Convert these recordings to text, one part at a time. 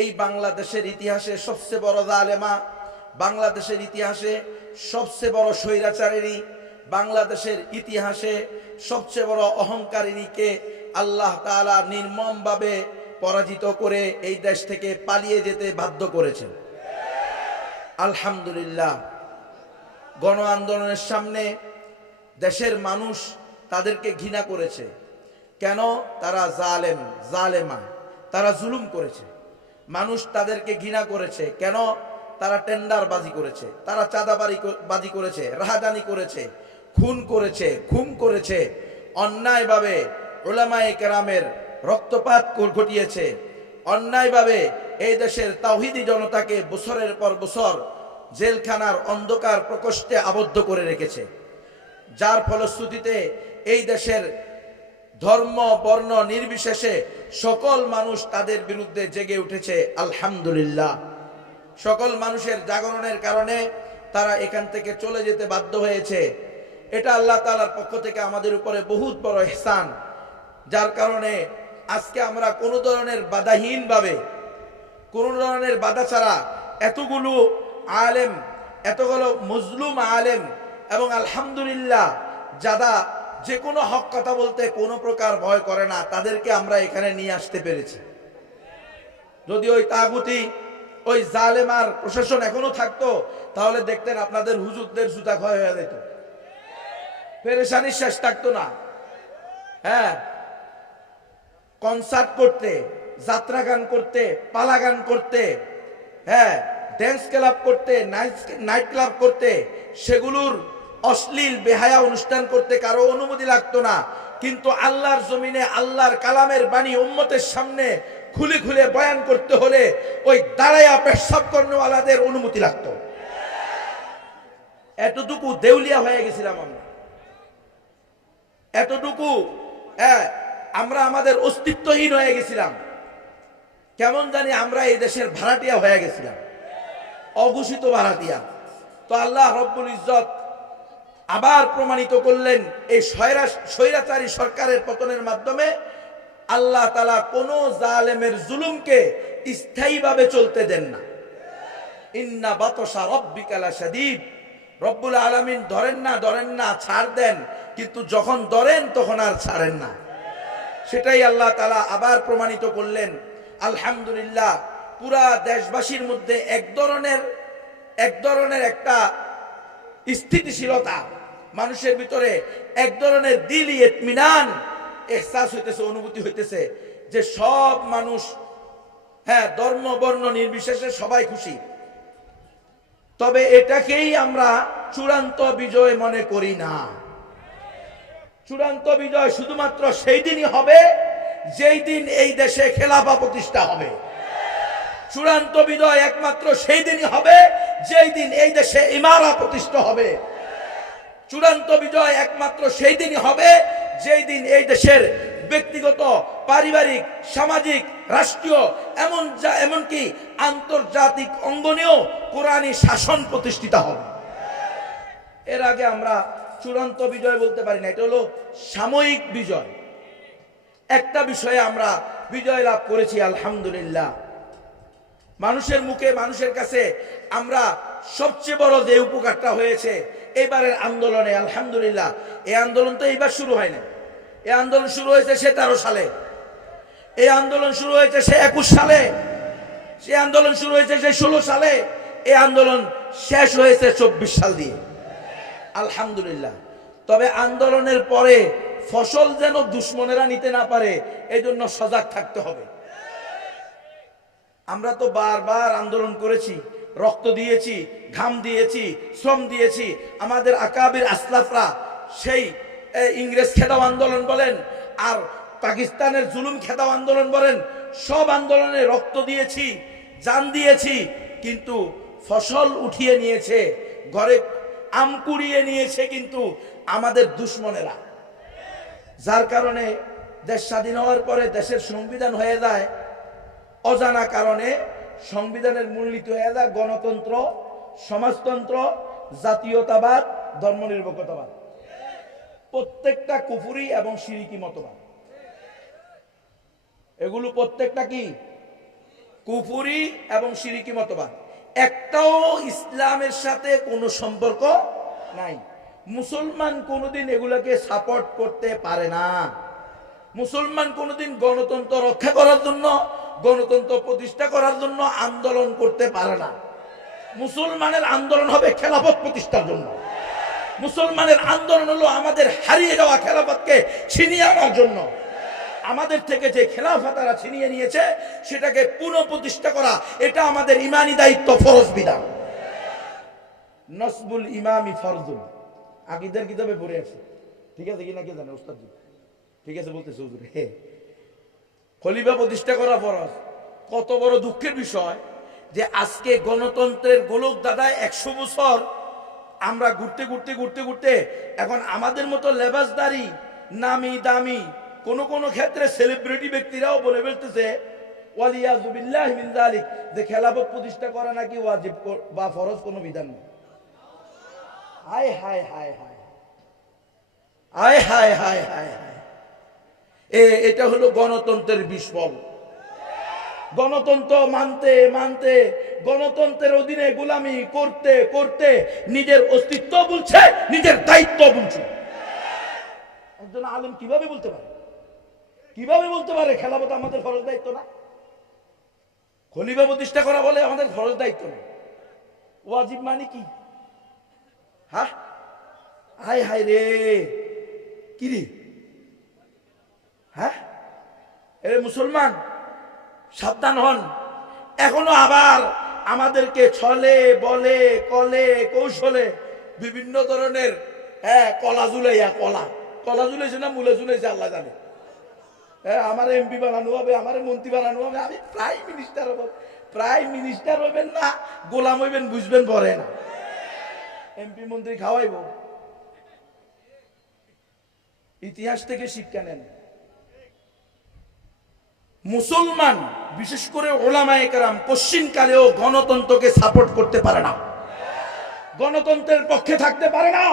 এই বাংলাদেশের ইতিহাসে সবচেয়ে বড় জালেমা, বাংলাদেশের ইতিহাসে সবচেয়ে বড় স্বৈরাচারিণী, বাংলাদেশের ইতিহাসে সবচেয়ে বড় অহংকারিণীকে আল্লাহ তাআলা নির্মমভাবে পরাজিত করে এই দেশ থেকে পালিয়ে যেতে বাধ্য করেছেন। আলহামদুলিল্লাহ। গণ আন্দোলনের সামনে দেশের মানুষ তাদেরকে ঘৃণা করেছে। কেন? তারা জালেম, জালেমা, তারা জুলুম করেছে। মানুষ তাদেরকে ঘৃণা করেছে। কেন? তারা টেন্ডারবাজি করেছে, তারা চাঁদাবাজি করেছে, রাহাজানি করেছে, খুন করেছে, গুম করেছে, অন্যায়ভাবে উলামায়ে কেরামের রক্তপাত ঘটিয়েছে, অন্যায়ভাবে এই দেশের তাওহীদি জনতাকে বছরের পর বছর জেলখানার অন্ধকার প্রকোষ্ঠে আবদ্ধ করে রেখেছে। যার ফলশ্রুতিতে এই দেশের ধর্ম বর্ণ নির্বিশেষে সকল মানুষ তাদের বিরুদ্ধে জেগে উঠেছে। আলহামদুলিল্লাহ। সকল মানুষের জাগরণের কারণে তারা এখান থেকে চলে যেতে বাধ্য হয়েছে। এটা আল্লাহ তাআলার পক্ষ থেকে আমাদের উপরে বহুত বড় ইহসান, যার কারণে আজকে আমরা কোনো ধরনের বাধাহীনভাবে, কোনো ধরনের বাধা ছাড়া এতগুলো আলেম, এতগুলো মজলুম আলেম এবং আলহামদুলিল্লাহ যারা যে কোনো হক কথা বলতে কোনো প্রকার ভয় করে না, তাদেরকে আমরা এখানে নিয়ে আসতে পেরেছি। যদি ওই তাগুতি, ওই জালেমার প্রশাসন এখনো থাকতো, তাহলে দেখতেন আপনাদের হুজুরদের জুতা ক্ষয় হয়ে যেত, পেরেশানির শেষ থাকতো না। হ্যাঁ, কনসার্ট করতে, যাত্রা গান করতে, পালা গান করতে, হ্যাঁ, ড্যান্স ক্লাব করতে, নাইট ক্লাব করতে, সেগুলোর অশ্লীল বেহায়া অনুষ্ঠান করতে কারো অনুমতি লাগতো না। কিন্তু আল্লাহর জমিনে আল্লাহর কালামের বাণী উম্মতের সামনে খুলে খুলে বয়ান করতে হলে ওই দাঁড়ায়া পেশাব কর্মওয়ালাদের অনুমতি লাগতো। এতটুকু দেউলিয়া হয়ে গেছিলাম আমরা, এতটুকু আমরা আমাদের অস্তিত্বহীন হয়ে গেছিলাম। কেমন জানি আমরা এই দেশের ভাড়াটিয়া হয়ে গেছিলাম, অঘোষিত ভাড়াটিয়া। তো আল্লাহ রব্বুল ইজ্জত আবার প্রমাণিত করলেন এই স্বৈরাচারী সরকারের পতনের মাধ্যমে আল্লাহ তাআলা কোন জালেমের জুলুমকে স্থায়ীভাবে চলতে দেন না। ইন্না বাতশা রাব্বিকা লাশাদীদ। রব্বুল আলামিন ধরেন না, ছাড় দেন, কিন্তু যখন ধরেন তখন আর ছাড়েন না। সেটাই আল্লাহ তাআলা আবার প্রমাণিত করলেন। আলহামদুলিল্লাহ। পুরা দেশবাসীর মধ্যে এক ধরনের একটা স্থিতিশীলতা, মানুষের ভিতরে এক ধরনের দিলি ইতমিনান এহসাস হইতেছে, অনুভূতি হইতেছে যে সব মানুষ, হ্যাঁ, ধর্ম বর্ণ নির্বিশেষে সবাই খুশি। তবে এটাকেই আমরা চূড়ান্ত বিজয় মনে করি না। চূড়ান্ত বিজয় শুধুমাত্র সেই দিনই হবে যেই দিন এই দেশে খেলাফা প্রতিষ্ঠা হবে। চূড়ান্ত বিজয় একমাত্র সেই দিনই হবে যেই দিন এই দেশে ইমারা প্রতিষ্ঠা হবে। চূড়ান্ত বিজয় একমাত্র সেই দিনই হবে যেই দিন এই দেশের ব্যক্তিগত, পারিবারিক, সামাজিক, রাষ্ট্রীয় এমনকি আন্তর্জাতিক অঙ্গনেও কোরআনী শাসন প্রতিষ্ঠিত হবে। এর আগে আমরা চূড়ান্ত বিজয় বলতে পারি না, এটা হলো সাময়িক বিজয়। একটা বিষয়ে আমরা বিজয় লাভ করেছি আলহামদুলিল্লাহ। মানুষের মুখে, মানুষের কাছে আমরা সবচেয়ে বড় যে উপকারটা হয়েছে এবারের আন্দোলনে, আলহামদুলিল্লাহ। এই আন্দোলন তো এইবার শুরু হয় না, এই আন্দোলন শুরু হয়েছে সে 13 সালে, এই আন্দোলন শুরু হয়েছে সে 21 সালে, সে আন্দোলন শুরু হয়েছে সে 16 সালে, এই আন্দোলন শেষ হয়েছে 24 সাল দিয়ে, আলহামদুলিল্লাহ। তবে আন্দোলনের পরে ফসল যেন দুশ্মনেরা নিতে না পারে, এই জন্য সজাগ থাকতে হবে। আমরা তো বারবার আন্দোলন করেছি, রক্ত দিয়েছি, ঘাম দিয়েছি, শ্রম দিয়েছি। আমাদের আকাবির আসলাফরা সেই ইংরেজ খেদাও আন্দোলন বলেন আর পাকিস্তানের জুলুম খেদাও আন্দোলন বলেন, সব আন্দোলনে রক্ত দিয়েছি, জান দিয়েছি, কিন্তু ফসল উঠিয়ে নিয়েছে, ঘরে আম কুড়িয়ে নিয়েছে কিন্তু আমাদের দুশ্মনেরা। যার কারণে দেশ স্বাধীন হওয়ার পরে দেশের সংবিধান হয়ে যায় অজানা কারণে, সংবিধানের মূলনীতি হয়ে যায় গণতন্ত্র, সমাজতন্ত্র, জাতীয়তাবাদ, ধর্মনিরপেক্ষতাবাদ। প্রত্যেকটা কুফরি এবং শিরিকি মতবাদ। এগুলো প্রত্যেকটা কি কুফরি এবং শিরিকি মতবাদ একটাও ইসলামের সাথে কোনো সম্পর্ক নাই। মুসলমান কোনোদিন এগুলোকে সাপোর্ট করতে পারে না। মুসলমান কোনোদিন গণতন্ত্র রক্ষা করার জন্য, গণতন্ত্র প্রতিষ্ঠা করার জন্য আন্দোলন করতে পারে না। মুসলমানের আন্দোলন হবে খেলাফত প্রতিষ্ঠার জন্য। মুসলমানের আন্দোলন হলো আমাদের হারিয়ে যাওয়া খেলাফতকে ছিনিয়ে আনার জন্য। আমাদের থেকে যে খেলাফত তারা ছিনিয়ে নিয়েছে সেটাকে পুনঃপ্রতিষ্ঠা করা, এটা আমাদের ইমানি দায়িত্ব, ফরজ বিধান। নসবুল ইমামি ফরজুন, আকীদার কিতাবে পড়ে আছে, ঠিক আছে কি না কে জানে ওস্তাদজি? ঠিক আছে বলতেছে হুজুর। খলিফা প্রতিষ্ঠা করা ফরজ। কত বড় দুঃখের বিষয় যে আজকে গণতন্ত্রের গোলক দাদায় 100 বছর আমরা ঘুরতে ঘুরতে ঘুরতে ঘুরতে এখন আমাদের মতো লেবাসদারি নামি দামি কোন ক্ষেত্রে সেলিব্রিটি ব্যক্তিরাও বলে ফেলতেছে ওয়ালিয়াযু বিল্লাহি মিন যালিক, যে খেলাফত প্রতিষ্ঠা করা নাকি ওয়াজিব বা ফরজ কোনো বিধান নেই। হায় হায় হায় হায় হায় হায় হায় হায় হায়, এটা হলো গণতন্ত্রের বিস্ফল। গণতন্ত্র মানতে মানতে, গণতন্ত্রের অধীনে গোলামি করতে করতে নিজের অস্তিত্ব বলছে, নিজের দায়িত্ব বলছে। একজন আলেম কিভাবে বলতে পারে, কিভাবে বলতে পারে খেলাফত আমাদের ফরজ দায়িত্ব না? খলিফা প্রতিষ্ঠা করা বলে আমাদের ফরজ দায়িত্ব না, ওয়াজিব মানে কি? হ্যাঁ, হায় হায় রে, কি রে? হ্যাঁ, এরে মুসলমান সাবধান হন। এখনো আবার আমাদেরকে ছলে বলে কলে কৌশলে বিভিন্ন ধরনের কলা ঝুলাইয়া, কলা ঝুলাইছে না মুলে ঝুলাইছে আল্লাহ জানে। আমার এমপি বানানো হবে, আমার মন্ত্রী বানানো হবে, আমি প্রাইম মিনিস্টার হব। প্রাইম মিনিস্টার হইবেন না গোলাম হইবেন বুঝবেন পরে না। এমপি মন্ত্রী খাওয়াইব। ইতিহাস থেকে শিক্ষা নেন। মুসলমান বিশেষ করে ওলামায়ে কেরাম পশ্চিমকালেও গণতন্ত্রকে সাপোর্ট করতে পারে না, গণতন্ত্রের পক্ষে থাকতে পারে না।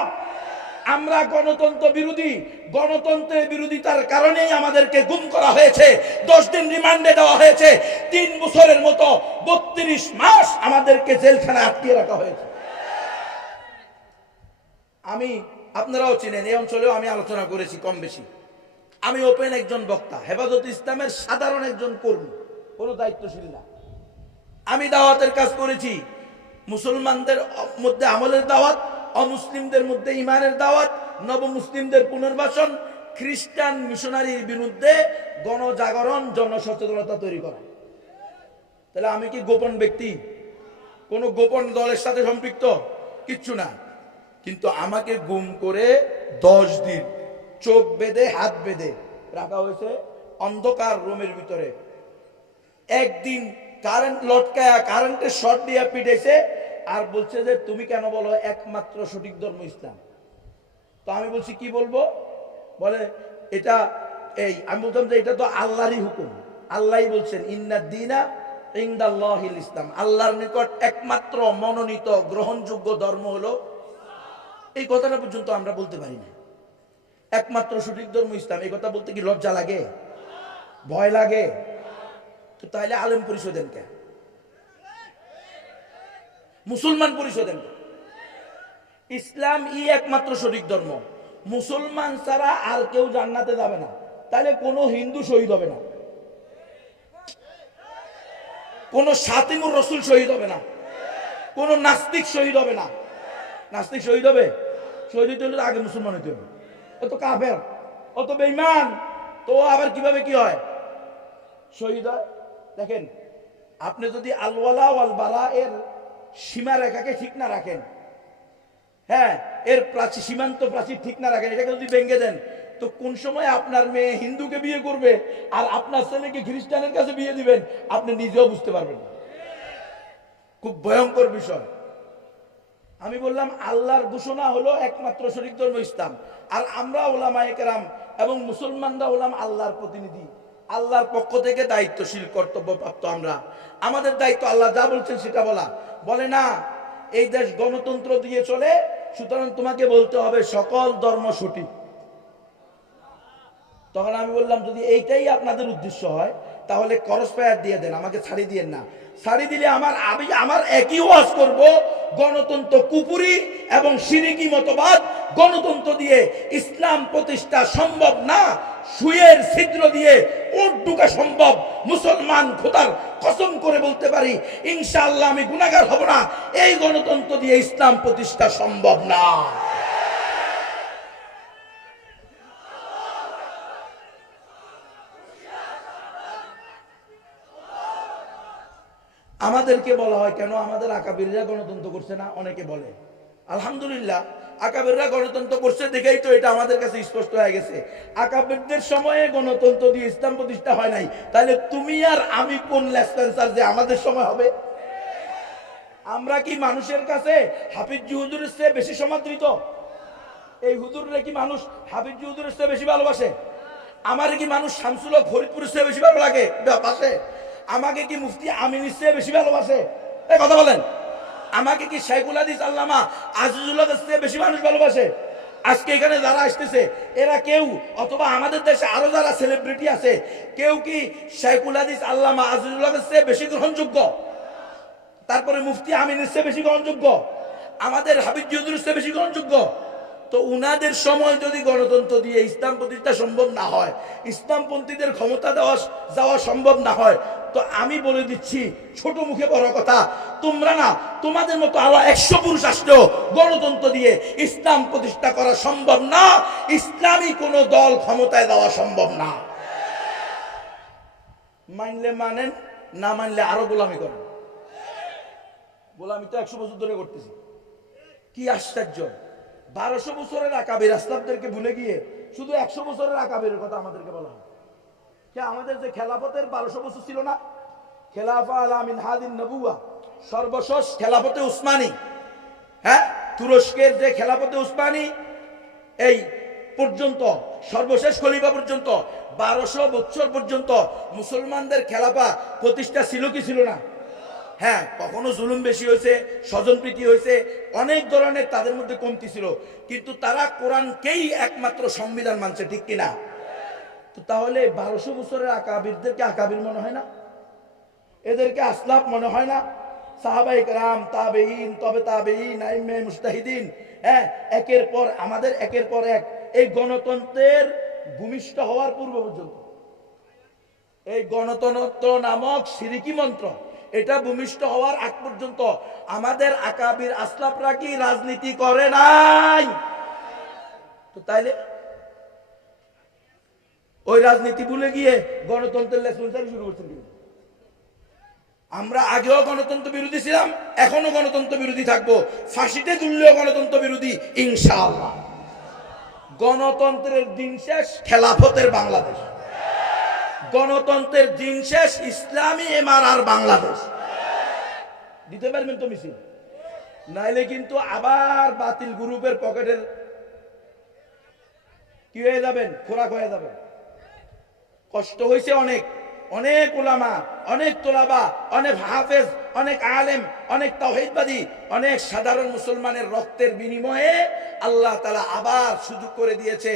আমরা গণতন্ত্র বিরোধী। গণতন্ত্রের বিরোধিতার কারণেই আমাদেরকে গুম করা হয়েছে, 10 দিন রিমান্ডে দেওয়া হয়েছে, 3 বছরের মতো 32 মাস আমাদেরকে জেলখানায় আটকে রাখা হয়েছে। আমি, আপনারাও চিনেন, এই অঞ্চলেও আমি আলোচনা করেছি কম বেশি। আমি ওপেন একজন বক্তা, হেফাজত ইসলামের সাধারণ একজন কর্মী, কোনো দায়িত্বশীল না। আমি দাওয়াতের কাজ করেছি, মুসলমানদের মধ্যে আমলের দাওয়াত, অমুসলিমদের মধ্যে ইমানের দাওয়াত, নবমুসলিমদের পুনর্বাসন, খ্রিস্টান মিশনারির বিরুদ্ধে গণজাগরণ, জনসচেতনতা তৈরি করা। তাহলে আমি কি গোপন ব্যক্তি? কোন গোপন দলের সাথে সম্পৃক্ত? কিচ্ছু না। কিন্তু আমাকে গুম করে 10 দিন চোখ বেঁধে হাত বেঁধে রাখা হয়েছে অন্ধকার রুমের ভিতরে। একদিন কারেন্ট লটকায়া, কারেন্টের শর্ট দিয়ে পিটাইছে, আর বলছে যে তুমি কেন বলো একমাত্র সঠিক ধর্ম ইসলাম। তো আমি বলছি কি বলবো? বলে এটা আমি বলতাম যে এটা তো আল্লাহরই হুকুম, আল্লাহই বলছেন ইন্নাদ দীনা ইনদাল্লাহিল ইসলাম, আল্লাহর নিকট একমাত্র মনোনীত গ্রহণযোগ্য ধর্ম হলো। এই কথাটা পর্যন্ত আমরা বলতে পারি না। একমাত্র সঠিক ধর্ম ইসলাম, এই কথা বলতে কি লজ্জা লাগে, ভয় লাগে? তো তাইলে আলেম পরিচয় দেন কে? মুসলমান পরিচয় দেন কে? ইসলাম একমাত্র সঠিক ধর্ম, মুসলমান ছাড়া আর কেউ জান্নাতে যাবে না। তাহলে কোনো হিন্দু শহীদ হবে না, কোন শাতিমুর রসুল শহীদ হবে না, কোন নাস্তিক শহীদ হবে না। নাস্তিক শহীদ হবে? শহীদ হইতে হলে আগে মুসলমান হইতে হবে। অত কাফের, অত বেঈমান, তো আবার কিভাবে কি হয় শহীদ হয়? দেখেন, আপনি যদি আলওয়ালা ওয়াল বারা এর সীমা রেখাকে ঠিক না রাখেন, হ্যাঁ, এর প্রাচীর, সীমান্ত প্রাচীর ঠিক না রাখেন, এটাকে যদি ভেঙে দেন, তো কোন সময় আপনার মেয়ে হিন্দুকে বিয়ে করবে আর আপনার ছেলেকে খ্রিস্টানের কাছে বিয়ে দিবেন আপনি নিজেও বুঝতে পারবেন না। খুব ভয়ঙ্কর বিষয়। আমি বললাম আল্লাহর ঘোষণা হলো একমাত্র সঠিক ধর্ম ইসলাম, আর আমরা উলামায়ে কেরাম এবং মুসলমানরা হলাম আল্লাহর প্রতিনিধি, আল্লাহর পক্ষ থেকে দায়িত্বশীল কর্তব্যপ্রাপ্ত আমরা। আমাদের দায়িত্ব আল্লাহ যা বলছেন সেটা বলা। বলে না এই দেশ গণতন্ত্র দিয়ে চলে, সুতরাং তোমাকে বলতে হবে সকল ধর্ম সঠিক। তখন আমি বললাম, যদি এইটাই আপনাদের উদ্দেশ্য হয় তাহলে ক্রস ফায়ার দিয়ে দেন, আমাকে ছাড়ি দিয়েন না। ছাড়ি দিলে আমার একই ওয়াজ করব, গণতন্ত্র কুফরি এবং শিরকি মতবাদ, গণতন্ত্র দিয়ে ইসলাম প্রতিষ্ঠা সম্ভব না, সুয়ের ছিদ্র দিয়ে উট ঢুকা সম্ভব। মুসলমান খোদার কসম করে বলতে পারি, ইনশাআল্লাহ আমি গুনাহগার হব না, এই গণতন্ত্র দিয়ে ইসলাম প্রতিষ্ঠা সম্ভব না। আমাদেরকে বলা হয় কেন আমাদের আকাবিররা গণতন্ত্র করছে না, অনেকে বলে। আলহামদুলিল্লাহ, আকাবিররা গণতন্ত্র করছে দেখেই তো এটা আমাদের কাছে স্পষ্ট হয়ে গেছে। আকাবিরদের সময়ে গণতন্ত্র দিয়ে ইসলাম প্রতিষ্ঠা হয় নাই, তাহলে তুমি আর আমি কোন লেসপেন্সার যে আমাদের সময় হবে? আমরা কি মানুষের কাছে হাফিজ হুজুরের চেয়ে বেশি সমাদৃত? এই হুজুররা কি মানুষ হাফিজ হুজুরের চেয়ে বেশি ভালোবাসে? আমার কি মানুষ শামসুল হক ফরিদপুরের চেয়ে বেশি ভালো লাগে বাসে? আমাকে কি মুফতি আমিনের চেয়ে বেশি ভালোবাসে? এই কথা বলেন। আমাকে কি শাইখুল হাদিস আল্লামা আজিজুল হকের চেয়ে বেশি মানুষ ভালোবাসে? আজকে এখানে যারা আসতেছে এরা কেউ, অথবা আমাদের দেশে আরো যারা সেলিব্রিটি আছে, কেউ কি শাইখুল হাদিস আল্লামা আজিজুল হকের চেয়ে বেশি গ্রহণযোগ্য? তারপরে মুফতি আমিনের চেয়ে বেশি গ্রহণযোগ্য? আমাদের হাবিব হুজুরের চেয়ে বেশি গ্রহণযোগ্য? তো উনাদের সময় যদি গণতন্ত্র দিয়ে ইসলাম প্রতিষ্ঠা সম্ভব না হয়, ইসলামপন্থীদের ক্ষমতা যাওয়া সম্ভব না হয়, তো আমি বলে দিচ্ছি ছোট মুখে বড় কথা, তোমরা না, তোমাদের মতো আরো 100 পুরুষ আসলেও গণতন্ত্র দিয়ে ইসলাম প্রতিষ্ঠা করা সম্ভব না, ইসলামী কোন দল ক্ষমতায় দেওয়া সম্ভব না। মানলে মানেন, না মানলে আরো গোলামি করেন। গোলামি তো 100 বছর ধরে করতেছি। কি আশ্চর্য, 1200 বছরের আকাবির আসলাফদেরকে ভুলে গিয়ে শুধু 100 বছরের আকাবিরের কথা আমাদেরকে বলা হয়। আমাদের যে খেলাফতের 1200 বছর ছিল না, খেলাফা আলা মিন হাদিন নবুয়া, সর্বশেষ খেলাফতে উসমানী, হ্যাঁ, তুরস্কের যে খেলাফতে উসমানী, এই পর্যন্ত সর্বশেষ খলিফা পর্যন্ত 1200 বছর পর্যন্ত মুসলমানদের খেলাফা প্রতিষ্ঠা ছিল কি ছিল না? হ্যাঁ, কখনো জুলুম বেশি হয়েছে, স্বজনপ্রীতি হয়েছে, অনেক ধরনের তাদের মধ্যে কমতি ছিল, কিন্তু তারা কোরআনকেই একমাত্র সংবিধান মানছে, ঠিক কিনা? তো তাহলে 1200 বছরের আকাবিরদেরকে আকাবির মনে হয় না? এদেরকে আসলাফ মনে হয় না? সাহাবায়ে কেরাম, তাবেঈন, তবে তাবেঈন, আইম্মে মুজতাহিদিন, হ্যাঁ, একের পর আমাদের একের পর এক এই গণতন্ত্রের ভূমিষ্ঠ হওয়ার পূর্ব পর্যন্ত, এই গণতন্ত্র নামক শিরকি মন্ত্র এটা ভূমিষ্ঠ হওয়ার আগ পর্যন্ত আমাদের আকাবির আসলাফরা কি রাজনীতি করে নাই? তো তাইলে ওই রাজনীতি ভুলে গিয়ে গণতন্ত্রের লেসপেন্সারি শুরু করছেন। আমরা আগেও গণতন্ত্র বিরোধী ছিলাম, এখনো গণতন্ত্র বিরোধী থাকবো, ফাঁসিতে ঝুললেও গণতন্ত্র বিরোধী ইনশাআল্লাহ। গণতন্ত্রের দিন শেষ, খেলাফতের বাংলাদেশ। গণতন্ত্রের দিন শেষ, ইসলামী এমআরআর বাংলাদেশ। দিতে পারবেন তো মিছিল? নাইলে কিন্তু আবার বাতিল গ্রুপের পকেটের কি হয়ে যাবেন, খোরাক হয়ে যাবেন। কষ্ট হয়েছে অনেক, অনেক উলামা, অনেক তোলাবা, অনেক হাফেজ, অনেক আলেম, অনেক তাওহীদবাদী, অনেক সাধারণ মুসলমানের রক্তের বিনিময়ে আল্লাহ তাআলা আবার সুযোগ করে দিয়েছে।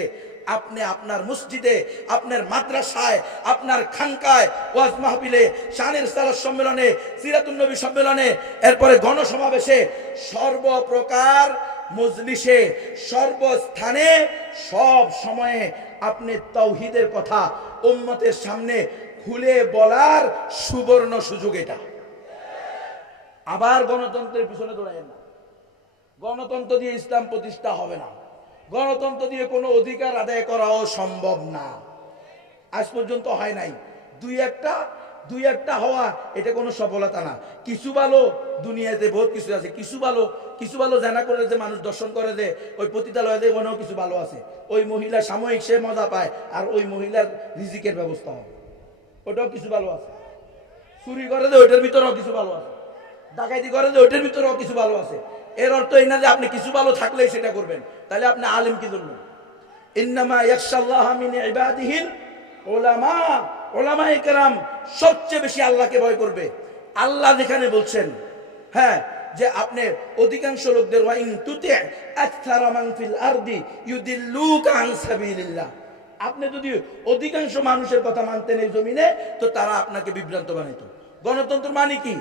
আপনি আপনার মসজিদে, আপনার মাদ্রাসায়, আপনার খানকায়, ওয়াজ মাহফিলে, শানের সালাত সম্মেলনে, সিরাতুন নবী সম্মেলনে, এরপরে গণসমাবেশে, সর্বপ্রকার মজলিসে, সর্বস্থানে, সব সময়ে আপনি তাওহীদের কথা উম্মতের সামনে খুলে বলার সুবর্ণ সুযোগ এটা। আবার গণতন্ত্রের পিছনে দৌড়াইয়েন না। গণতন্ত্র দিয়ে ইসলাম প্রতিষ্ঠা হবে না, গণতন্ত্র দিয়ে কোনো অধিকার আদায় করাও সম্ভব না। আজ পর্যন্ত হয় নাই। দুই একটা হওয়া এটা কোনো সফলতা না। কিছু ভালো দুনিয়াতে বহুত কিছু আছে, কিছু ভালো জানা করে যে মানুষ দর্শন করে, যে ওই পতিতালয়ে যে মনেও কিছু ভালো আছে, ওই মহিলা সাময়িক সে মজা পায়, আর ওই মহিলার রিজিকের ব্যবস্থা হবে, ওটাও কিছু ভালো আছে। চুরি করে যে ওইটার ভিতরেও কিছু ভালো আছে, ডাকাইতি করে যে ওইটার ভিতরেও কিছু ভালো আছে। এর অর্থ এই না যে আপনি কিছু ভালো থাকলেই সেটা করবেন, তাহলে আপনি আলেম কি জন্য? ইন্নামা ইয়াখশাল্লাহ মিন ইবাদিহিল উলামা, উলামায়ে কেরাম সবচেয়ে বেশি আল্লাহকে ভয় করবে। আল্লাহ যেখানে বলছেন, হ্যাঁ, যে আপনি অধিকাংশ লোকদের ওয়া ইন তুতি আকসারা মান ফিল আরদি ইউদিল্লুকা আন সাবিলিল্লাহ, আপনি যদি অধিকাংশ মানুষের কথা মানতেন এই জমিনে, তো তারা আপনাকে বিভ্রান্ত বানাইত। গণতন্ত্র মানে কি?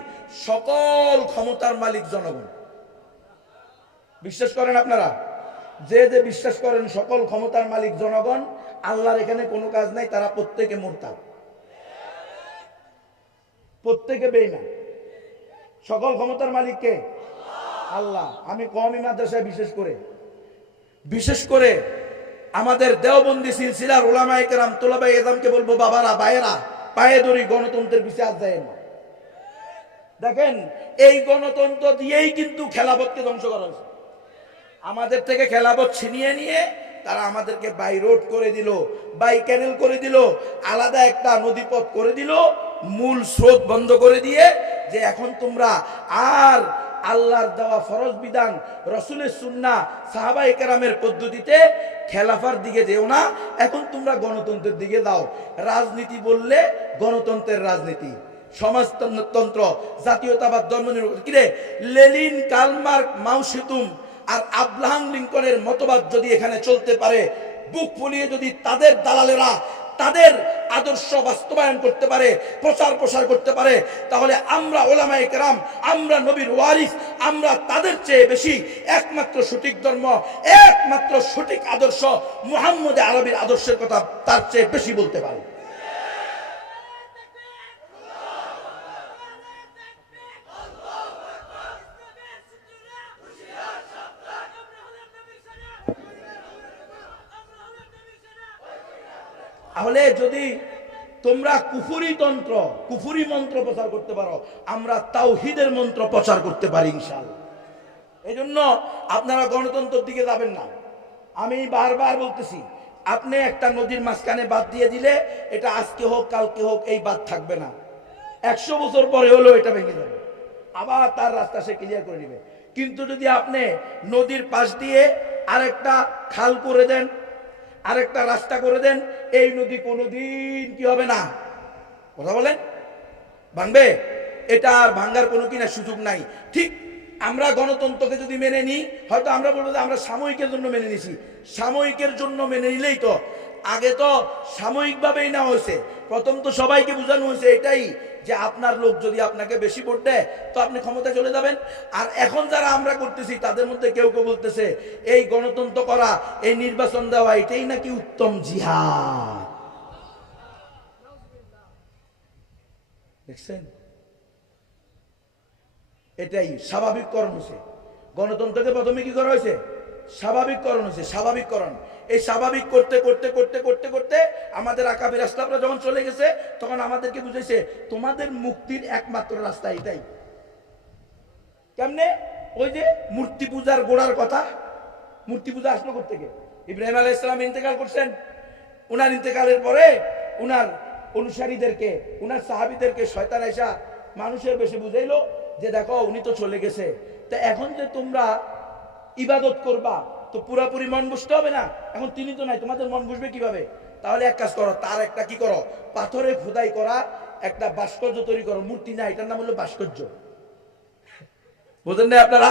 সকল ক্ষমতার মালিক জনগণ। বিশ্বাস করেন আপনারা? যে যে বিশ্বাস করেন সকল ক্ষমতার মালিক জনগণ, আল্লাহর এখানে কোনো কাজ নাই, তারা প্রত্যেকে মুরতাদ, প্রত্যেকে বেঈমান। সকল ক্ষমতার মালিক কে? আল্লাহ। আমি কওমি মাদ্রাসায় বিশেষ করে আমাদের দেওবন্দি সিলসিলার উলামায়ে কেরাম তোলাবায়ে ইলমকে বলবো, বাবারা ভাইয়েরা, পায়ে ধরি, গণতন্ত্রের পিছে আজ যায় না। দেখেন, এই গণতন্ত্র দিয়েই কিন্তু খেলাফতকে ধ্বংস করা হয়েছে। আমাদের থেকে খেলাফত ছিনিয়ে নিয়ে তারা আমাদেরকে বাই রোড করে দিল, বাই ক্যানেল করে দিল, আলাদা একটা নদীপথ করে দিল, মূল স্রোত বন্ধ করে দিয়ে, যে এখন তোমরা আর আল্লাহর দেওয়া ফরজ বিধান, রসুলের সুন্নাহ, সাহাবায়ে কেরামের পদ্ধতিতে খেলাফার দিকে যেও না, এখন তোমরা গণতন্ত্রের দিকে দাও। রাজনীতি বললে গণতন্ত্রের রাজনীতি, সমাজতন্ত্র, জাতীয়তাবাদ, ধর্মনিরপেক্ষ। কিরে, লেনিন, কার্ল মার্কস, মাও সেতুং আর আব্রাহাম লিঙ্কনের মতবাদ যদি এখানে চলতে পারে, বুক ফুলিয়ে যদি তাদের দালালেরা তাদের আদর্শ বাস্তবায়ন করতে পারে, প্রচার করতে পারে, তাহলে আমরা উলামায়ে কেরাম, আমরা নবীর ওয়ারিস, আমরা তাদের চেয়ে বেশি একমাত্র সঠিক ধর্ম, একমাত্র সঠিক আদর্শ মুহাম্মদ আরবির আদর্শের কথা তার চেয়ে বেশি বলতে পারি। তাহলে যদি তোমরা কুফুরি মন্ত্র প্রচার করতে পারো, আমরা তাওহীদের মন্ত্র প্রচার করতে পারি ইনশাআল্লাহ। এই জন্য আপনারা গণতন্ত্রের দিকে যাবেন না। আমি বারবার বলতেছি, আপনি একটা নদীর মাঝখানে বাঁধ দিয়ে দিলে, এটা আজকে হোক কালকে হোক এই বাঁধ থাকবে না, 100 বছর পরে হলেও এটা ভেঙে যাবে, আবার তার রাস্তা সে ক্লিয়ার করে নেবে। কিন্তু যদি আপনি নদীর পাশ দিয়ে আরেকটা খাল করে দেন, আরেকটা রাস্তা করে দেন, এই নদী কোনোদিন কি হবে না, কথা বলেন, ভাঙবে? এটা আর ভাঙার কোনো কিনা সুযোগ নাই। ঠিক আমরা গণতন্ত্রকে যদি মেনে নিই, হয়তো আমরা বলবো যে আমরা সাময়িকের জন্য মেনে নিছি। সাময়িকের জন্য মেনে নিলেই তো, আগে তো সাময়িকভাবেই নেওয়া হয়েছে। প্রথম তো সবাইকে বোঝানো হয়েছে এটাই, যে আপনার লোক যদি আপনাকে বেশি ভোট দেয় তো আপনি ক্ষমতায় চলে যাবেন। আর এখন যারা আমরা করতেছি, তাদের মধ্যে কেউ কেউ বলতেছে এই গণতন্ত্র করা, এই নির্বাচন দেওয়া, এটাই নাকি উত্তম জিহাদ। দেখছেন, এটাই স্বাভাবিককরণ হয়েছে। গণতন্ত্রকে প্রথমে কি করা হয়েছে? স্বাভাবিককরণ হয়েছে, স্বাভাবিককরণ। এই স্বাভাবিক করতে করতে করতে করতে করতে আমাদের আকাবির আসলাফরা যখন চলে গেছে, তখন আমাদেরকে বুঝেছে তোমাদের মুক্তির একমাত্র রাস্তা এটাই। কেমনে? ওই যে মূর্তি পূজার গোড়ার কথা, মূর্তি পূজা আসলো কোত্থেকে? ইব্রাহিম আলাইহিস সালাম ইন্তেকাল করছেন, উনার ইন্তেকালের পরে উনার অনুসারীদেরকে, উনার সাহাবীদেরকে শয়তান আইসা মানুষের বেশি বুঝাইলো যে দেখো উনি তো চলে গেছে, তা এখন যে তোমরা ইবাদত করবা তো পুরাপুরি মন বসতে হবে না, এখন তিনি তো নাই, তোমাদের মন বসবে কিভাবে? তাহলে এক কাজ করো, তার একটা কি করো, পাথরে খোদাই করা একটা ভাস্কর্য তৈরি করো। মূর্তি না, এটার নাম হলো ভাস্কর্য। বুঝেন না আপনারা?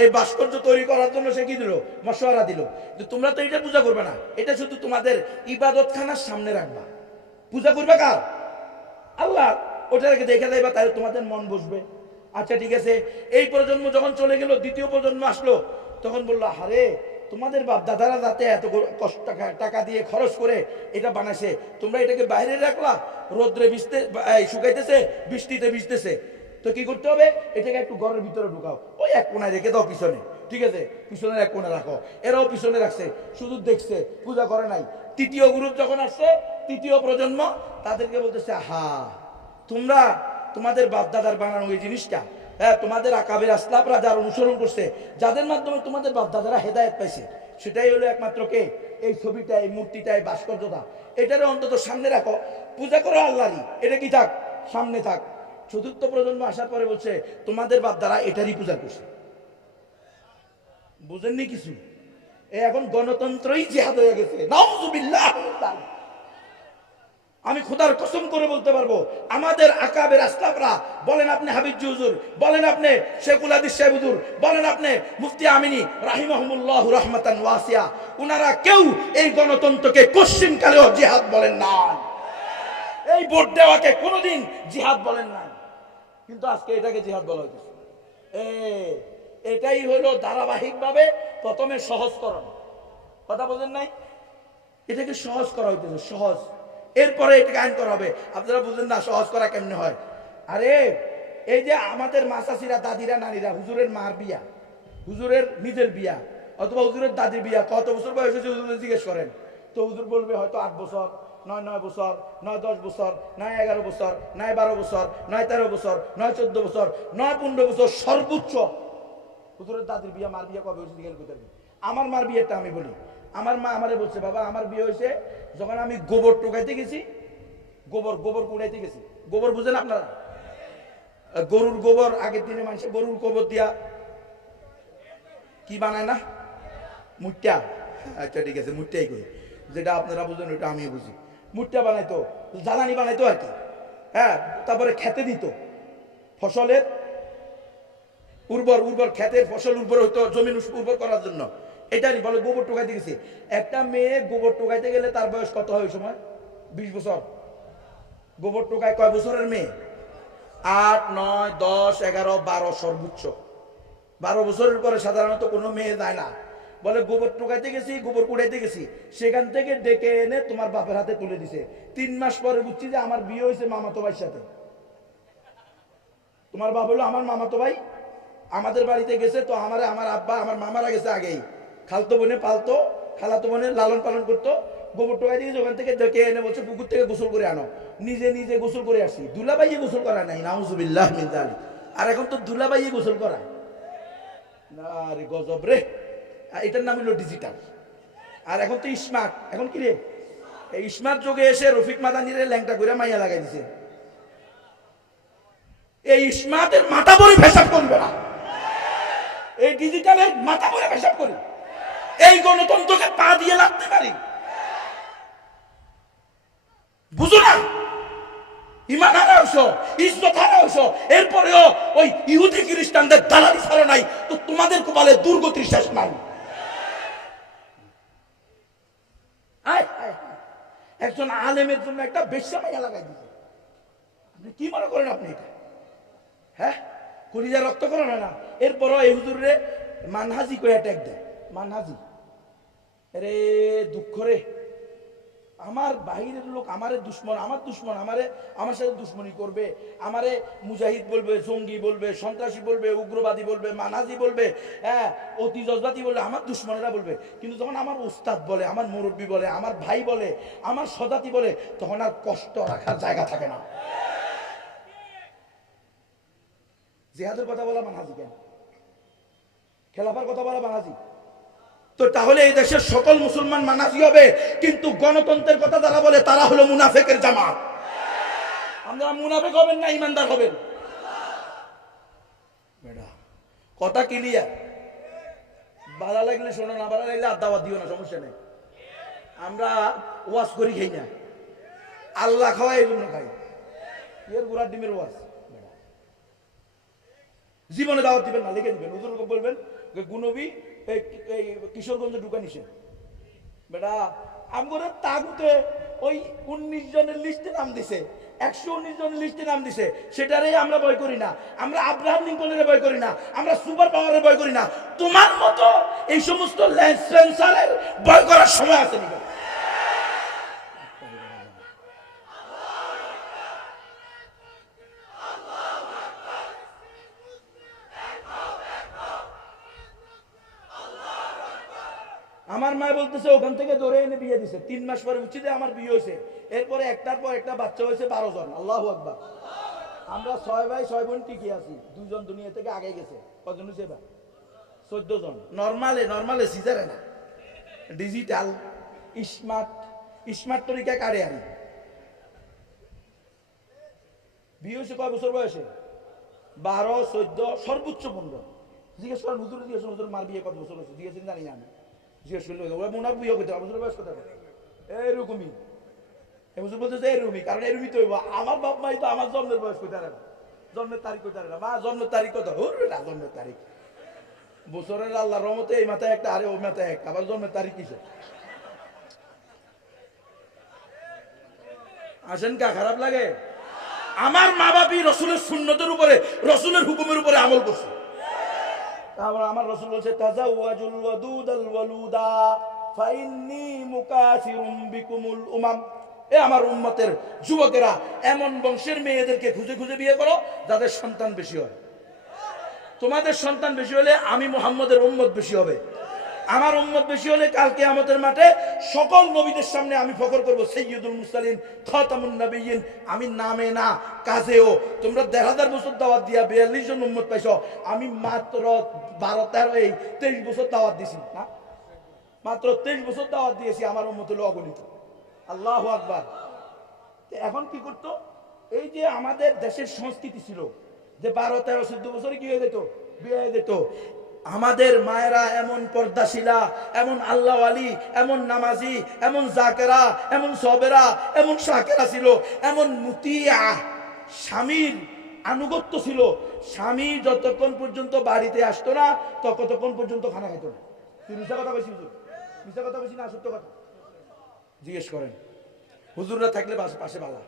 এই ভাস্কর্য তৈরি করার জন্য সে কি দিল? মশওয়ারা দিল যে তোমরা তো এটা পূজা করবে না, এটা শুধু তোমাদের ইবাদতখানার সামনে রাখবা। পূজা করবে কার? আল্লাহ। ওটাকে দেখে দেবা, তাহলে তোমাদের মন বসবে। আচ্ছা ঠিক আছে। এই প্রজন্ম যখন চলে গেল, দ্বিতীয় প্রজন্ম আসলো, তখন বললো আরে তোমাদের বাপ দাদারা যাতে এত কষ্ট টাকা দিয়ে খরচ করে এটা বানাইছে, তোমরা এটাকে বাইরে রাখলা, রোদ্রে ভিজতে শুকাইতেছে, বৃষ্টিতে ভিজতেছে, তো কি করতে হবে? এটাকে একটু ঘরের ভিতরে ঢুকাও, ওই এক কোনায় রেখে দাও পিছনে, ঠিক আছে, পিছনের এক কোণে রাখো। এরাও পিছনে রাখছে, শুধু দেখছে, পূজা করে নাই। তৃতীয় গ্রুপ যখন আসছে, তৃতীয় প্রজন্ম, তাদেরকে বলতেছে হা তোমরা তোমাদের বাপ দাদার বানানো এই জিনিসটা, হ্যাঁ, তোমাদের আকাবের আসলাফরা যারা অনুসরণ করছে, যাদের মাধ্যমে তোমাদের বাপ দাদারা হেদায়েত পাইছে, সেটাই হলো একমাত্র কে? এই ছবিটা, এই মূর্তিটা, এই ভাস্কর্যটা, এটারে অন্তত সামনে রাখো, পূজা করো আল্লাহরই, এটা কি থাক, সামনে থাক। চতুর্থ প্রজন্ম আসার পরে বলছে তোমাদের বাপ দাদা এটারই পূজা করছে। বুঝেননি কিছু? এখন গণতন্ত্রই জিহাদ হয়ে গেছে। নাউযুবিল্লাহ। আমি খোদার কসম করে বলতে পারবো, আমাদের আকাবের আসলাফরা, বলেন আপনি হাবিবজি হুজুর, বলেন আপনি শেখুল হাদিস সাহেব হুজুর, বলেন আপনি মুফতি আমিনী রাহিমাহুমুল্লাহ রাহমাতান ওয়াসিয়া, উনারা কেউ এই গণতন্ত্রকে কোশ্চিন কালেও জিহাদ বলেন না, এই ভোট দেওয়াকে কোনোদিন জিহাদ বলেন না। কিন্তু আজকে এটাকে জিহাদ বলা হইতেছে। এটাই হলো ধারাবাহিকভাবে প্রথমে সহজকরণ, কথা বলেন নাই, এটাকে সহজ করা হইতেছে, সহজ। এরপরে এটাকে আইন করা হবে। আপনারা বুঝলেন না সহজ করা কেমনে হয়? আরে এই যে আমাদের মাসাসিরা, দাদিরা, নারীরা, হুজুরের মার বিয়া, হুজুরের নিজের বিয়া অথবা হুজুরের দাদির বিয়া কত বছর বয়স হয়েছে হুজুরে জিজ্ঞেস করেন, তো হুজুর বলবে হয়তো 8 বছর, নয় 9 বছর, নয় 10 বছর, নয় 11 বছর, নয় 12 বছর, নয় 13 বছর, নয় 14 বছর, নয় 15 বছর সর্বোচ্চ। হুজুরের দাদির বিয়া, মার বিয়া কবে হয়েছে জিজ্ঞেস করতে হবে। আমার মার বিয়েটা আমি বলি, আমার মা আমারে বলছে, বাবা আমার বিয়ে হয়েছে যখন আমি গোবর টোকাইতে গেছি, গোবর কুড়াইতে গেছি। গোবর বুঝেন আপনারা? গরুর গোবর, আগের দিনে মানুষের গরুর গোবর দিয়া কি বানায় না, মুট্টা। আচ্ছা ঠিক আছে, মুট্টাই করি, যেটা আপনারা বুঝেন ওটা আমিও বুঝি। মুট্টা বানাইতো, জ্বালানি বানাইতো আর কি। হ্যাঁ, তারপরে খেতে দিত, ফসলের উর্বর ক্ষেতের ফসল উর্বর হইতো, জমিন উর্বর করার জন্য। এটাই বলে গোবর টোকাইতে গেছে। একটা মেয়ে গোবর টোকাইতে গেলে তার বয়স কত হয় ওই সময়? 20 বছর। গোবর টোকায় কয় বছরের মেয়ে? 8, 9, 10, 11, 12 সর্বোচ্চ। 12 বছরের পরে সাধারণত কোনো মেয়ে যায় না। বলে গোবর টোকাইতে গেছি, গোবর কুড়াইতে গেছি, সেখান থেকে ডেকে এনে তোমার বাপের হাতে তুলে দিছে। 3 মাস পরে বুঝছি যে আমার বিয়ে হয়েছে মামাতো ভাইয়ের সাথে। তোমার বাপ হলো আমার মামাতো ভাই, আমাদের বাড়িতে গেছে, তো আমার আব্বা আমার মামারা গেছে আগেই, খালতো বোনে পালতো, খালাতো বোনে লালন পালন করতো। গোবর টোকাই দিয়েছে, ওখান থেকে ডেকে এনে বলছে পুকুর থেকে গোসল করে আনো। নিজে গোসল করে আসি। দুলাবাইয়ে গোসল করা নাই, নাউজুবিল্লাহ মিন যালিক। আর এখন তো দুলাবাইয়ে গোসল করা না রে, গজব রে। এটার নাম হলো ডিজিটাল। আর এখন তো স্মার্ট। এখন কি রে, এই স্মার্ট যুগে এসে রফিক মাদানিরে ল্যাংটা করে মাইয়া লাগাই দিছে। এই স্মার্টের মাথা ভরে পেশাব করবে না, এই ডিজিটালের মাথা ভরে পেশাব করি, এই গণতন্ত্রকে পা দিয়ে লাগতে পারি। বুঝো না, ইমান হারা হইছো, ইজ্জত হারা হইছো, এরপরেও ওই ইহুদি খ্রিস্টানদের দালালি ছাড়া নাই তো তোমাদের কপালে দুর্গতির শেষ নাই। একজন আলেমের জন্য একটা বেশ্যা মাইয়া লাগাই দিছে। আপনি কি মনে করেন আপনি এটা? হ্যাঁ, কলিজা রক্ত করে না। এরপরও এই হুজুরে মানহাজি করে অ্যাটাক দেয়। মানহাজি, রে দুঃখ রে, আমার বাহিরের লোক আমারে দুশ্মন, আমার সাথে দুশ্মনী করবে, আমারে মুজাহিদ বলবে, জঙ্গি বলবে, সন্ত্রাসী বলবে, উগ্রবাদী বলবে, মানহাজি বলবে, হ্যাঁ অতি জজবাতি বলবে, আমার দুশ্মনেরা বলবে। কিন্তু যখন আমার উস্তাদ বলে, আমার মুরব্বী বলে, আমার ভাই বলে, আমার সজাতি বলে, তখন আর কষ্ট রাখার জায়গা থাকে না। জিহাদের কথা বলা মানহাজি কেন? খেলাফার কথা বলা মানহাজি? তো তাহলে এই দেশের সকল মুসলমান মানহাজি হবে, কিন্তু গণতন্ত্রের কথা যারা বলে তারা হলো মুনাফেকের জামাত। আপনারা মুনাফেক হবেন না ইমানদার হবেন? কথা ক্লিয়ার? ভালো লাগলে শোনো, না ভালো লাগলে আড্ডা দিও না, সমস্যা নেই। আমরা ওয়াজ করি খাই না, আল্লাহ খাওয়া এই জন্য খাই। এর গুড়ার ডিমের ওয়াজ জীবনে দাওয়াত দিবেন না, লিখে দিবেন, হুজুর বলবেন গুনবী এই কিশোরগঞ্জে ঢুকা নিষেধ। বেটা আমরা তাগুতে ওই 19 জনের লিস্টে নাম দিছে, 119 জনের লিস্টে নাম দিছে, সেটারই আমরা ভয় করি না। আমরা আব্রাহাম লিঙ্কনের ভয় করি না, আমরা সুপার পাওয়ারের ভয় করি না। তোমার মতো এই সমস্ত ল্যান্সারের ভয় করার সময় আছে নি? আমার মা বলতেছে ওখান থেকে ধরে এনে বিয়ে দিছে, 3 মাস পরে উচিত আমার বিয়ে হয়েছে, এরপরে একটার পর একটা বাচ্চা হয়েছে 12 জন। আল্লাহু আকবার। আমরা 6 ভাই 6 বোন টিকে আছি, 2 জন দুনিয়া থেকে আগে গেছে। কজন হয়েছে এবার? 14 জন। নর্মালে সিজারে না, ডিজিটাল স্মার্ট তরিকা কারে আনি। বিয়ে হয়েছে কয় বছর বয়সে? 12, 14, সর্বোচ্চ 15। জিজ্ঞেস করেন হুজুরে, জিজ্ঞেস হুজুর মার বিয়ে কত বছর হয়েছে, জিজ্ঞেস জানি না আমি। জিজ্ঞেস করলে ওরা মনে বিয়ে করতে বছর বয়স কথা এরকমই। হুজুর বলতেছে এরকমই, কারণ এরকমই তো হইব। আমার বাপ মাই তো আমার জন্মের বয়স কইতে পারে না, জন্মের তারিখ কইতে পারে না। মা জন্মের তারিখ কত? জন্মের তারিখ বছরের আল্লাহর রহমতে এই মাথায় একটা, আরে ওই মাথায় একটা, আবার জন্মের তারিখ কিসে? আসেন কা খারাপ লাগে? আমার মা বাপই রসুলের সুন্নতের উপরে, রসুলের হুকুমের উপরে আমল করছে। তারপর আমার রসুল বলছে তাজাওয়াজুল ওয়াদুদাল ওয়ালুদা ফাইন্নী মুকাসিরুম বিকুমুল উমাম। এ আমার উম্মতের যুবকেরা, এমন বংশের মেয়েদেরকে খুঁজে খুঁজে বিয়ে করো যাদের সন্তান বেশি হয়। তোমাদের সন্তান বেশি হলে আমি মুহাম্মদের উম্মত বেশি হবে। আমার উম্মত বেশি হলে কাল কিয়ামতের মাঠে সকল নবীদের সামনে আমি ফখর করব, সাইয়্যিদুল মুরসালিন খাতামুন নবিয়্যিন। আমি নামে না কাজেও, তোমরা ১,৫০০ বছর দাওয়াত দিয়া ৪২ জন উম্মত পাইছো, আমি মাত্র ২৩ বছর দাওয়াত দিছি না, মাত্র ২৩ বছর দাওয়াত দিয়েছি। আমার উম্মত হলো অগণিত। আল্লাহু আকবার। এখন কি করতো? এই যে আমাদের দেশের সংস্কৃতি ছিল যে ১২, ১৩, ১৪ বছরে কি হয়ে যেত? বিয়ে হয়ে যেত। আমাদের মায়েরা এমন পর্দাশীলা, এমন আল্লাহওয়ালি, এমন নামাজি, এমন জাকেরা, এমন সবেরা, এমন শাকেরা ছিল, এমন মুতিয়া, স্বামীর আনুগত্য ছিল। স্বামী যতক্ষণ পর্যন্ত বাড়িতে আসতো না ততক্ষণ পর্যন্ত খানা খাইতো না। তুই মিথ্যা কথা বেশি, হুজুর মিথ্যা কথা বেশি না সত্য কথা? জিজ্ঞেস করেন, হুজুররা থাকলে পাশে বালা।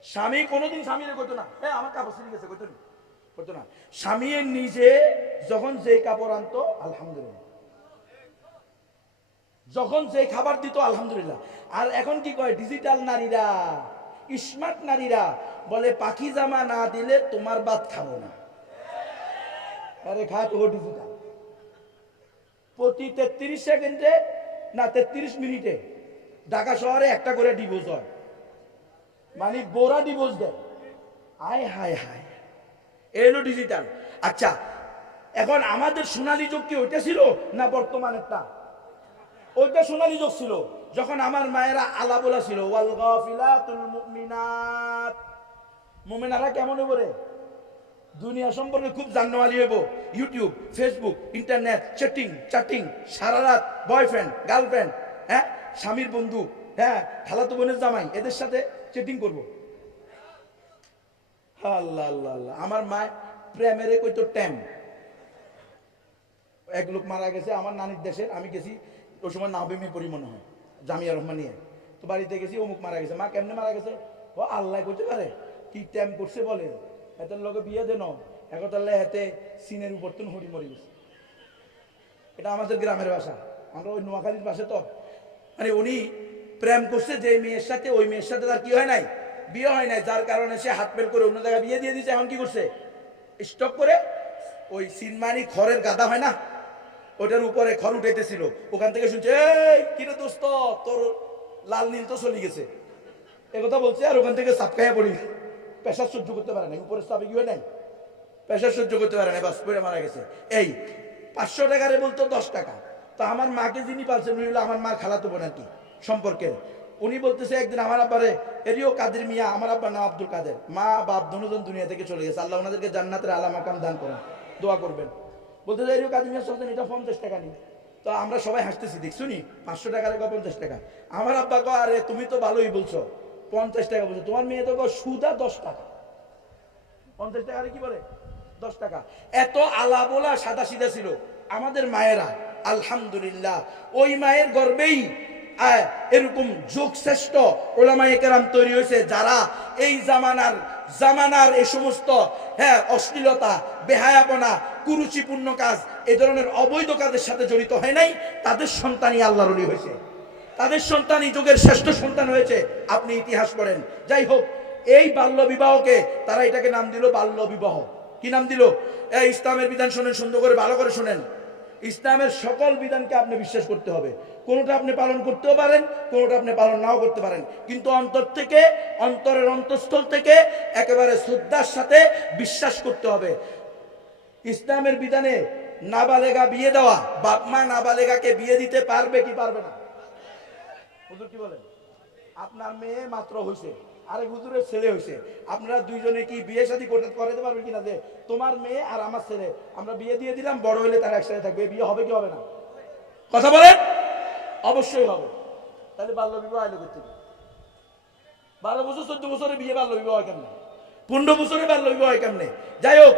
স্বামী কোনোদিন স্বামীরে কইতো না, হ্যাঁ আমার কাপড় ছিঁড়ে গেছে, কইতো না, করতো না। স্বামী নিজে যখন যেই কাপড় আনতো আলহামদুলিল্লাহ, যখন যেই খাবার দিত আলহামদুলিল্লাহ। আর এখন কি কয় ডিজিটাল নারীরা, স্মার্ট নারীরা বলে পাখি জামা না দিলে তোমার ভাত খাবো না। আরে খা তো ডিজিটাল। প্রতি ৩৩ সেকেন্ডে না ৩৩ মিনিটে ঢাকা শহরে একটা করে ডিভোর্স হয়, মানে বোরা ডিভোর্স দেয়। আয় হায় হায়, এলো ডিজিটাল। আচ্ছা, এখন আমাদের সোনালী যুগ কি ওইটা ছিল না বর্তমানেরটা? ওইটা সোনালী যুগ ছিল, যখন আমার মায়েরা আলা বলা ছিল ওয়াল গাফিলাতুল মুমিনাত। মুমিনারা কেমন হবে? দুনিয়া সম্পর্কে খুব জাননেওয়ালি হইব। ইউটিউব, ফেসবুক, ইন্টারনেট, চ্যাটিং, সারা রাত বয়ফ্রেন্ড, গার্লফ্রেন্ড, হ্যাঁ স্বামীর বন্ধু, হ্যাঁ খালাতো বোনের জামাই, এদের সাথে চ্যাটিং করবো। আল্লাহ আল্লাহ আল্লাহ। আমার মা প্রেমেরে কইতো ট্যাম। এক লোক মারা গেছে আমার নানির দেশের, আমি গেছি ওই সময় নাবিমি পরি মনে হয়, জামিয়া রহমানিয়া। তো বাড়িতে গেছি, অমুক মারা গেছে। মা কেমনে মারা গেছে? ও আল্লাহ কইতে পারে, কি ট্যাম করছে বলে, এতের লগে বিয়ে দেন একতাল্লাহ হাতে সিনের উপর তুন হরি মরি গেছে। এটা আমাদের গ্রামের ভাষা, আমরা ওই নোয়াখালীর পাশে তো। মানে উনি প্রেম করছে যে মেয়ের সাথে, ওই মেয়ের সাথে তার কি হয় নাই, বিয়ে হয় নাই, যার কারণে সে হাত পেল করে অন্য জায়গায় বিয়ে দিয়ে দিচ্ছে। এখন কি করছে? স্টক করে ওই সিনমানি খড়ের গাদা হয় না, ওটার উপরে খড় উঠাইতেছিল, ওখান থেকে শুনছে এই কিরে দোস্ত তোর লাল নীল তো চলে গেছে, একথা বলছে। আর ওখান থেকে সাপকাইয়া পড়ি, প্রেশার সহ্য করতে পারে না, উপরে চাপে কি হয় নাই, প্রেশার সহ্য করতে পারে না, বাস পড়ে মারা গেছে। এই ৫০০ টাকারে বলতো ১০ টাকা। তো আমার মাকে যিনি পালছেন উনি হলো আমার মার খালাতো বোন আর কি সম্পর্কের। উনি বলতেছে একদিন আমার আব্বারে, এরিও কাদের মিয়া, আমার আব্বার নাম আব্দুল কাদের, মা বাপ দুজন দুনিয়া থেকে চলে গেছে, আল্লাহ ওনাদেরকে জান্নাতের আলা মাকাম দান করেন, দোয়া করবেন। বলতেছে এরিও কাদের মিয়া সস্তেন, এটা ৫০ টাকা নিই। তো আমরা সবাই হাসতেছি, দেখছুনি ৫০০ টাকার ৫০ টাকা। আমার আব্বা কো আরে তুমি তো ভালোই বলছো, ৫০ টাকা বলছো, তোমার মেয়ে তো সুদা ১০ টাকা। ৫০ টাকা কি বলে? ১০ টাকা। এত আলা বলা সাদা সিধা ছিল আমাদের মায়েরা। আলহামদুলিল্লাহ, ওই মায়ের গর্বেই এরকম যুগ শ্রেষ্ঠ ওলামায়ে কেরাম তৈরি হয়েছে, যারা এই জামানার এই সমস্ত অশ্লীলতা, বেহায়াপনা, কুরুচিপূর্ণ কাজ, এই ধরনের অবৈধ কাজের সাথে জড়িত হয় নাই। তাদের সন্তানই আল্লাহর ওলি হয়েছে, তাদের সন্তানই যুগের শ্রেষ্ঠ সন্তান হয়েছে। আপনি ইতিহাস পড়েন। যাই হোক, এই বাল্য বিবাহকে তারা এটাকে নাম দিল বাল্য বিবাহ। কি নাম দিল? ইসলামের বিধান শোনেন, সুন্দর করে ভালো করে শোনেন। ইসলামের সকল বিধানকে আপনি বিশ্বাস করতে হবে। কোনোটা আপনি পালন করতেও পারেন, কোনোটা আপনি পালন নাও করতে পারেন, কিন্তু অন্তর থেকে, অন্তরের অন্তঃস্থল থেকে একেবারে শ্রদ্ধার সাথে বিশ্বাস করতে হবে। ইসলামের বিধানে নাবালেগা বিয়ে দেওয়া, বাপ মা নাবালেগাকে বিয়ে দিতে পারবে কি পারবে না? হুজুর কি বলেন? আপনার মেয়ে মাত্র হয়েছে, আরেক হুজুরের ছেলে হয়েছে, আপনারা দুইজনে কি বিয়ে শাদী করাতে পারবেন কিনা? যে তোমার মেয়ে আর আমার ছেলে আমরা বিয়ে দিয়ে দিলাম, বড় হলে তারা একসাথে থাকবে, বিয়ে হবে কি হবে না? কথা বলেন। অবশ্যই হবে। তাহলে বাল্য বিবাহ আইলো করতে, 12 বছর 14 বছরে বিয়ে বাল্য বিবাহ হয় কেমনে? 15 বছরে বাল্য বিবাহ হয় কেমনে? যাই হোক,